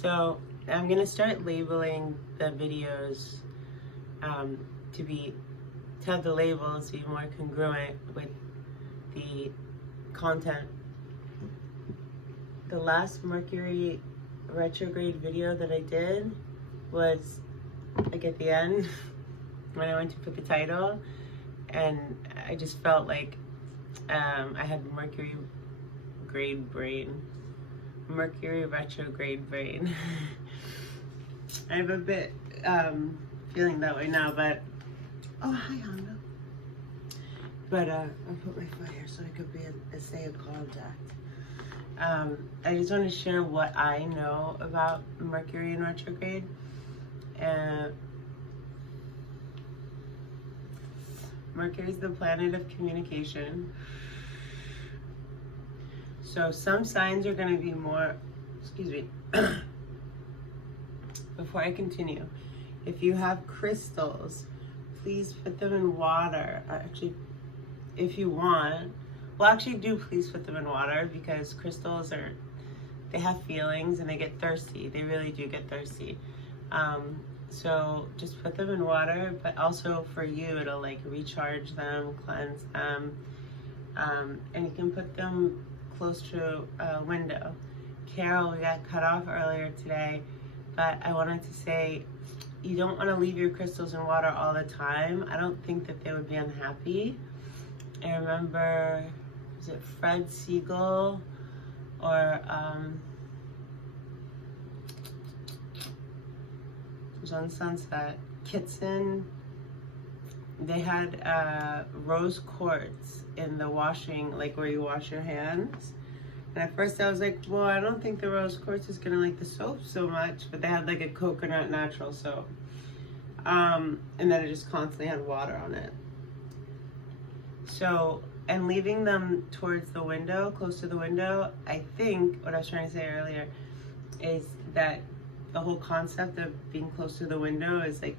So I'm gonna start labeling the videos to have the labels be more congruent with the content. The last Mercury retrograde video that I did was like at the end when I went to put the title, and I just felt like I had Mercury retrograde brain. I have a bit feeling that way now, but oh hi Honda. But I'll put my foot here so I could stay in contact. I just want to share what I know about Mercury in retrograde. Mercury is the planet of communication. So some signs are going to be more, excuse me, before I continue, if you have crystals, please put them in water. Actually, if you want, well actually do please put them in water, because crystals they have feelings and they get thirsty. They really do get thirsty. So just put them in water, but also for you, it'll like recharge them, cleanse them. And you can put them close to a window. Carol, we got cut off earlier today, but I wanted to say, you don't want to leave your crystals in water all the time. I don't think that they would be unhappy. I remember, was it Fred Siegel or it was on Sunset, Kitson, they had rose quartz in the washing, like where you wash your hands. And at first I was like, well, I don't think the rose quartz is gonna like the soap so much, but they had like a coconut natural soap. And then it just constantly had water on it. So, and leaving them towards the window, close to the window, I think what I was trying to say earlier is that the whole concept of being close to the window is like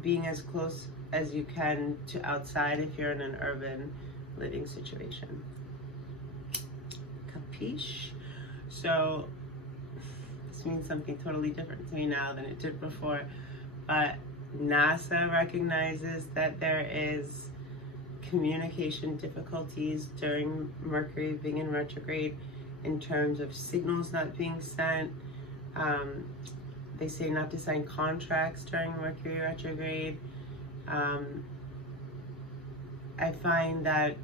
being as close as you can to outside if you're in an urban living situation. Capiche? So this means something totally different to me now than it did before, but NASA recognizes that there is communication difficulties during Mercury being in retrograde in terms of signals not being sent. They say not to sign contracts during Mercury retrograde. I find that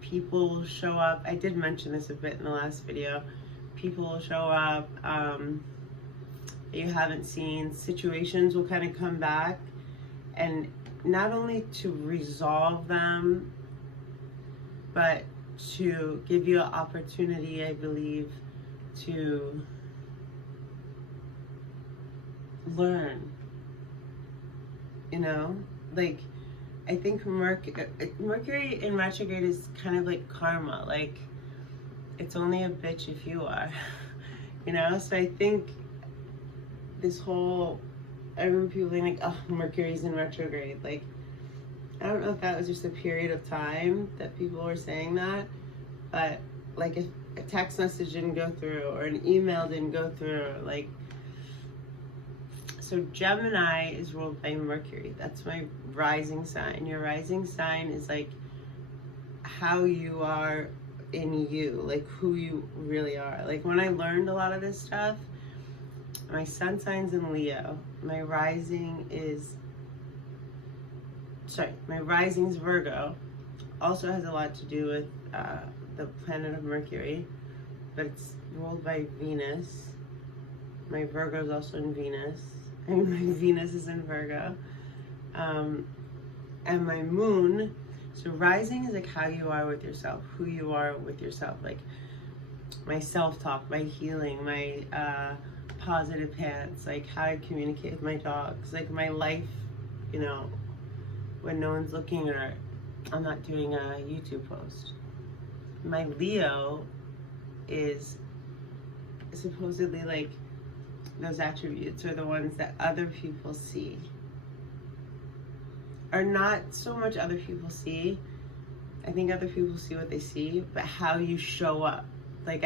people will show up. I did mention this a bit in the last video. People will show up that you haven't seen. Situations will kind of come back, and not only to resolve them, but to give you an opportunity, I believe, to learn. You know, like I think Mercury in retrograde is kind of like karma. Like it's only a bitch if you are, you know. So I think this whole, I remember people being like, oh, Mercury's in retrograde. Like, I don't know if that was just a period of time that people were saying that, but like if a text message didn't go through or an email didn't go through, like, so Gemini is ruled by Mercury. That's my rising sign. Your rising sign is like how you are in you, like who you really are. Like when I learned a lot of this stuff, my sun sign's in Leo. My rising's Virgo. Also has a lot to do with the planet of Mercury, but it's ruled by Venus. My Virgo's also in Venus. And my Venus is in Virgo. And my moon, so rising is like how you are with yourself, who you are with yourself, like my self-talk, my healing, my positive pants, like how I communicate with my dogs, like my life, you know, when no one's looking or I'm not doing a YouTube post. My Leo is supposedly like those attributes are the ones that other people see, or not so much other people see. I think other people see what they see, but how you show up. Like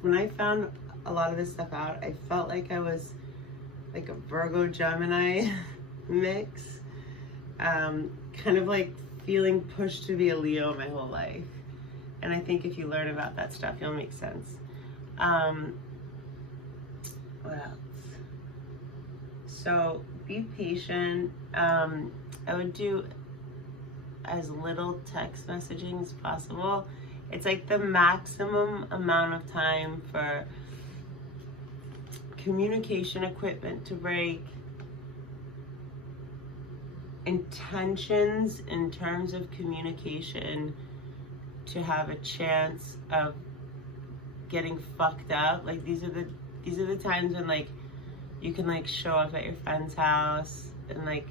when I found a lot of this stuff out. I felt like I was like a Virgo Gemini mix. Kind of like feeling pushed to be a Leo my whole life. And I think if you learn about that stuff, you'll make sense. What else? So be patient. I would do as little text messaging as possible. It's like the maximum amount of time for communication equipment to break, intentions in terms of communication to have a chance of getting fucked up. Like these are the times when like you can like show up at your friend's house and like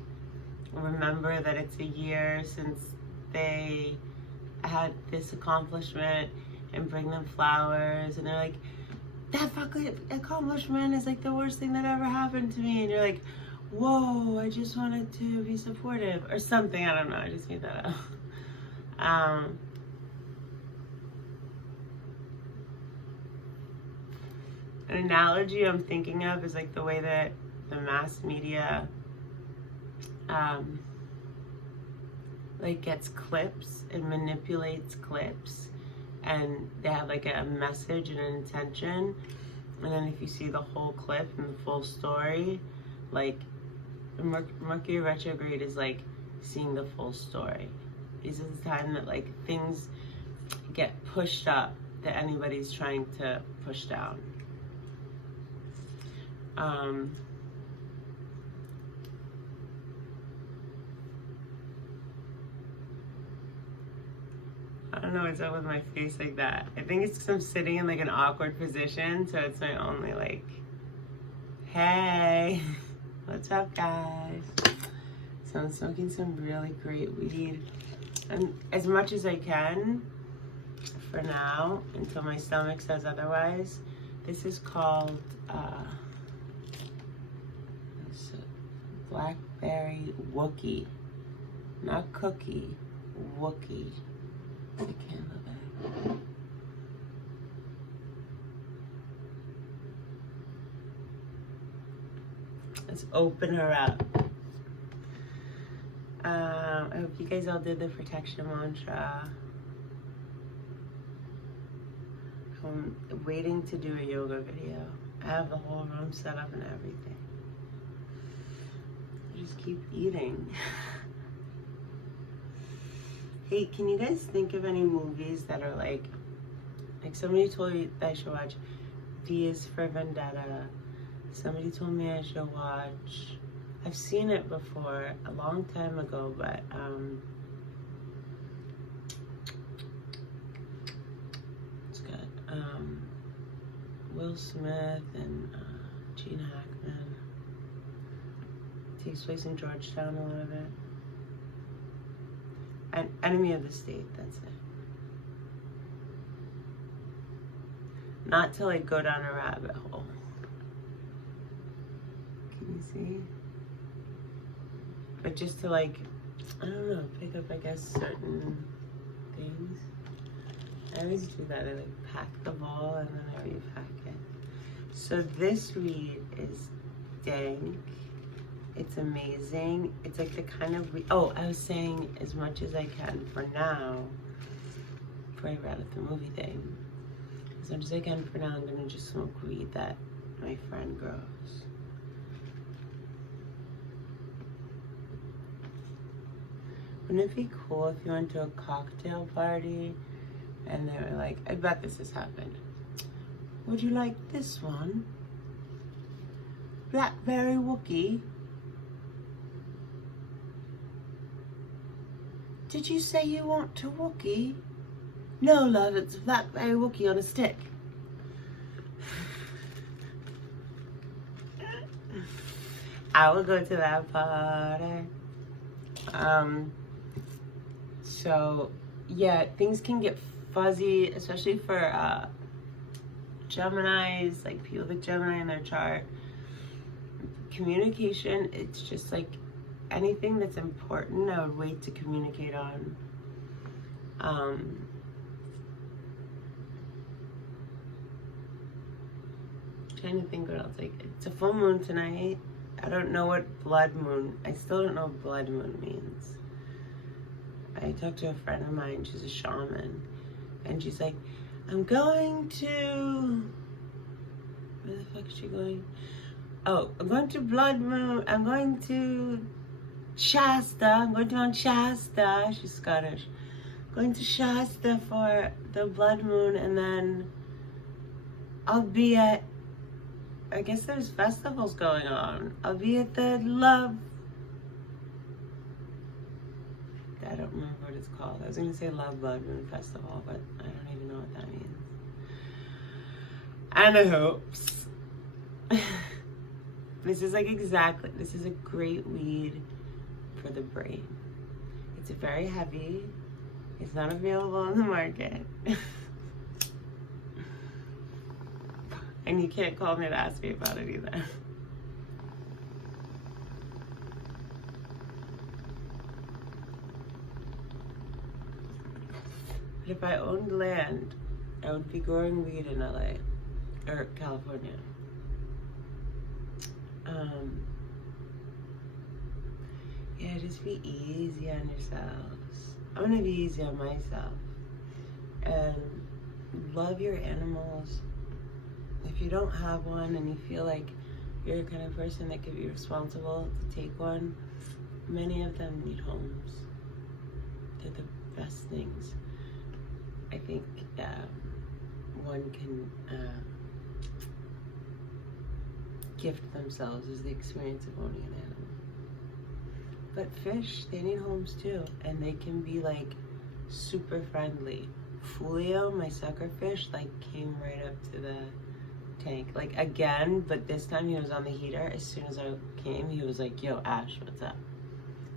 remember that it's a year since they had this accomplishment and bring them flowers, and they're like, that fucking accomplishment is like the worst thing that ever happened to me, and you're like, whoa, I just wanted to be supportive or something. I don't know, I just made that up. An analogy I'm thinking of is like the way that the mass media like gets clips and manipulates clips, and they have like a message and an intention, and then if you see the whole clip and the full story, like Mercury retrograde is like seeing the full story. This is the time that like things get pushed up that anybody's trying to push down. I don't know what's up with my face like that. I think it's because I'm sitting in like an awkward position, so it's my only like, hey, what's up guys? So I'm smoking some really great weed, and as much as I can for now until my stomach says otherwise. This is called Blackberry Wookie, not cookie, Wookie. The candle bag. Let's open her up. I hope you guys all did the protection mantra. I'm waiting to do a yoga video. I have the whole room set up and everything. Just keep eating. Hey, can you guys think of any movies that are like somebody told me that I should watch V is for Vendetta. Somebody told me I should watch, I've seen it before a long time ago, but it's got Will Smith and Gene Hackman. It takes place in Georgetown, a lot of it. And Enemy of the State, that's it. Not to like go down a rabbit hole. Can you see? But just to like, I don't know, pick up I guess certain things. I always do that. I like pack the ball and then I repack it. So this weed is dank. It's amazing. It's like the kind of weed. Oh, I was saying as much as I can for now, before I read at the movie thing. As much as I can for now, I'm gonna just smoke weed that my friend grows. Wouldn't it be cool if you went to a cocktail party and they were like, I bet this has happened. Would you like this one? Blackberry Wookie? Did you say you want to Wookie? No, love, it's a Blackberry Wookie on a stick. I will go to that party. So, yeah, things can get fuzzy, especially for Geminis, like people with Gemini in their chart. Communication, it's just like anything that's important, I would wait to communicate on. trying to think what else. Like, it's a full moon tonight. I don't know what blood moon. I still don't know what blood moon means. I talked to a friend of mine. She's a shaman, and she's like, I'm going to. Where the fuck is she going? Oh, I'm going to blood moon. I'm going to Shasta. I'm going to Mount Shasta. She's Scottish. Going to Shasta for the blood moon, and then I'll be at, I guess there's festivals going on. I'll be at the Love, I don't remember what it's called. I was gonna say Love Blood Moon Festival, but I don't even know what that means. And I hopes. This is this is a great weed for the brain. It's very heavy. It's not available on the market. And you can't call me to ask me about it either. But if I owned land, I would be growing weed in LA or California. Yeah, just be easy on yourselves. I'm gonna be easy on myself. And love your animals. If you don't have one and you feel like you're the kind of person that could be responsible to take one, many of them need homes. They're the best things. I think one can gift themselves is the experience of owning an animal. But fish, they need homes too, and they can be like super friendly. Fulio, my sucker fish, like came right up to the tank, like again, but this time he was on the heater. As soon as I came, he was like, yo, Ash, what's up?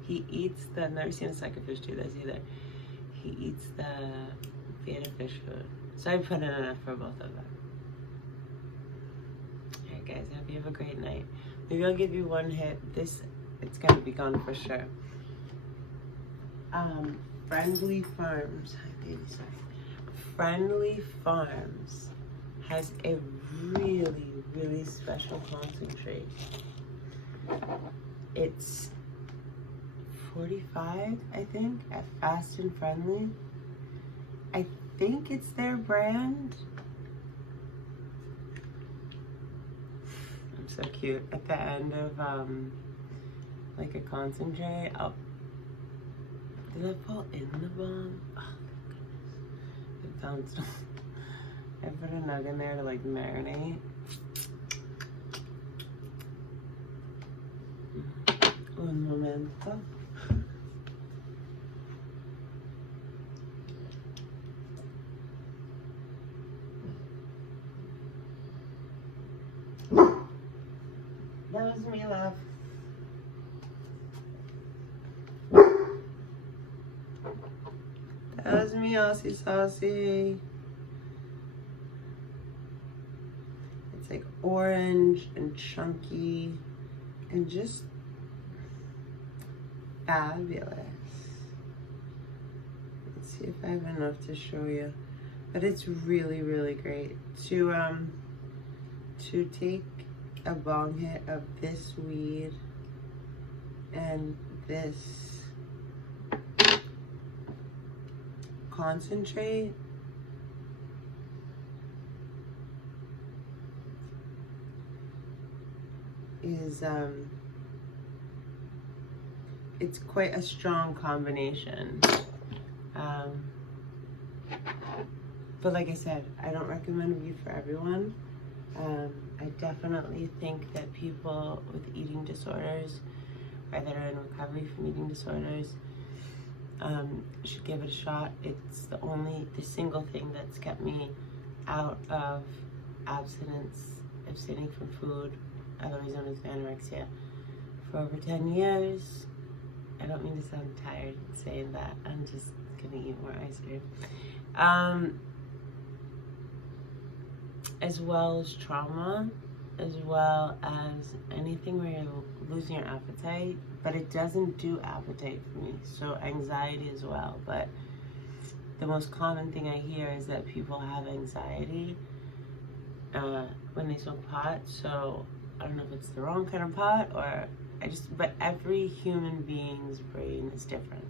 He eats the, I've never seen a suckerfish do this either. He eats the betta fish food. So I put in enough for both of them. Alright guys, I hope you have a great night. Maybe I'll give you one hit. This, it's gonna be gone for sure. Friendly Farms, hi baby, sorry. Friendly Farms has a really, really special concentrate. It's 45, I think, at Fast and Friendly. I think it's their brand. I'm so cute. At the end of like a concentrate, did that fall in the bomb? Oh my goodness. It bounced off. I put a nug in there to like marinate. Un momento. That was me, love. That was me, Aussie Saucy. It's like orange and chunky and just fabulous. Let's see if I have enough to show you. But it's really, really great to take a bong hit of this weed and this concentrate. Is it's quite a strong combination. But like I said, I don't recommend weed for everyone. I definitely think that people with eating disorders or that are in recovery from eating disorders should give it a shot. It's the single thing that's kept me out of abstaining from food, otherwise known as anorexia, for over 10 years. I don't mean to sound tired saying that. I'm just gonna eat more ice cream. As well as trauma, as well as anything where you're losing your appetite, but it doesn't do appetite for me, so anxiety as well. But the most common thing I hear is that people have anxiety when they smoke pot, so I don't know if it's the wrong kind of pot or but every human being's brain is different.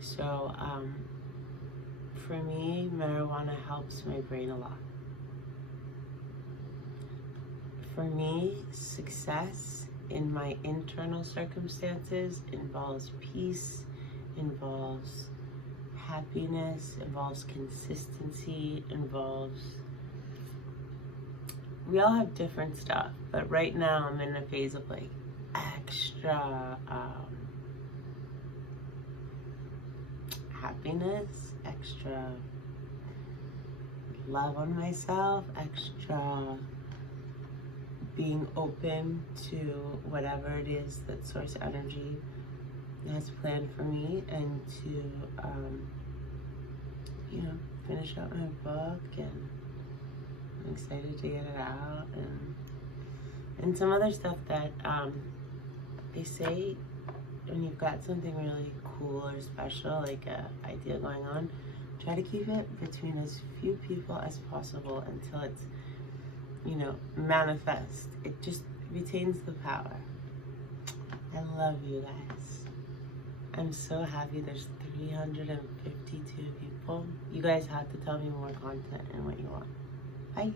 So for me, marijuana helps my brain a lot. For me, success in my internal circumstances involves peace, involves happiness, involves consistency, involves... We all have different stuff, but right now I'm in a phase of like extra happiness, extra love on myself, extra being open to whatever it is that source energy has planned for me, and to you know, finish out my book, and I'm excited to get it out, and some other stuff that they say when you've got something really cool or special, like a idea going on, try to keep it between as few people as possible until it's, you know, manifest. It just retains the power. I love you guys. I'm so happy there's 352 people. You guys have to tell me more content and what you want. Bye.